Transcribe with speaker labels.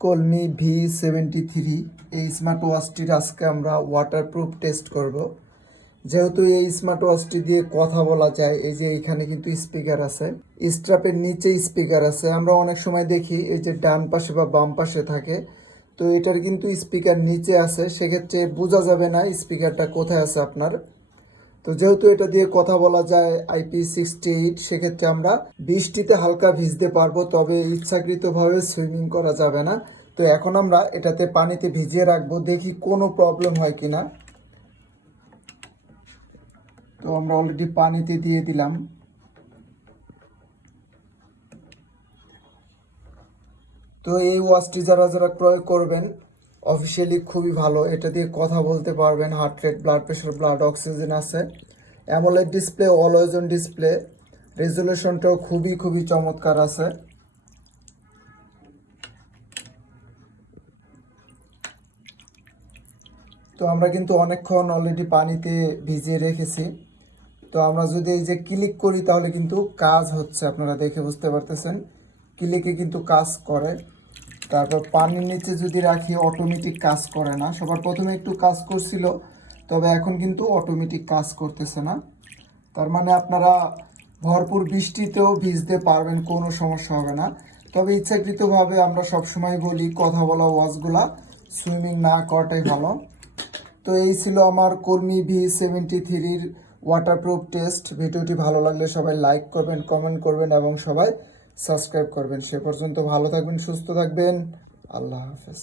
Speaker 1: কলমি V seventy three এই smart ওয়াচটির আজকে আমরা ওয়াটারপ্রুফ টেস্ট করব। যেহেতু এই স্মার্ট ওয়াচটি দিয়ে কথা বলা যায়, এই যে এখানে কিন্তু স্পিকার আছে। স্ট্রাপের নিচে স্পিকার আছে। আমরা অনেক সময় দেখি, এই যে ডান পাশে বা বাম পাশে থাকে। তো এটার কিন্তু স্পিকার নিচে আছে। সেক্ষেত্রে বোঝা যাবে না স্পিকারটা কোথায় আছে আপনার। তো যেহেতু এটা দিয়ে কথা বলা যায় আইপি সিক্সটি এইট, সেক্ষেত্রে আমরা বৃষ্টিতে হালকা ভিজতে পারব, তবে ইচ্ছাকৃতভাবে সুইমিং করা যাবে না। তো এখন আমরা এটাতে পানিতে ভিজিয়ে রাখব, দেখি কোনো প্রবলেম হয় কিনা। তো আমরা অলরেডি পানিতে দিয়ে দিলাম। তো এই ওয়াচটি যারা যারা ক্রয় করবেন, অফিসিয়ালি খুবই ভালো। এটা দিয়ে কথা বলতে পারবেন, heart rate, blood pressure, blood oxygen আছে। AMOLED display always on display রেজুলেশনটাও খুবই খুবই চমৎকার আছে। তো আমরা কিন্তু অনেকক্ষণ অলরেডি পানিতে ভিজিয়ে রেখেছি। তো আমরা যদি এই যে ক্লিক করি, তাহলে কিন্তু কাজ হচ্ছে, আপনারা দেখে বুঝতে পারতেছেন। ক্লিকে কিন্তু কাজ করে। তারপর পানির নিচে যদি রাখি অটোমেটিক কাজ করে না। সবার প্রথমে একটু কাজ করছিল। তবে এখন কিন্তু অটোমেটিক কাজ করতেছে না। তার মানে আপনারা ভরপুর বৃষ্টিতেও ভিজতে পারবেন, কোনো সমস্যা হবে না। তবে ইচ্ছাকৃতভাবে আমরা সবসময় বলি, কথা বলা ওয়াজগুলা সুইমিং না করাটাই ভালো। তো এই ছিল আমার কর্মী ভি সেভেন্টি থ্রির ওয়াটারপ্রুফ টেস্ট ভিডিওটি ভালো লাগলে সবাই লাইক করবেন কমেন্ট করবেন এবং সবাই সাবস্ক্রাইব করবেন। সে পর্যন্ত ভালো থাকবেন, সুস্থ থাকবেন। আল্লাহ হাফেজ।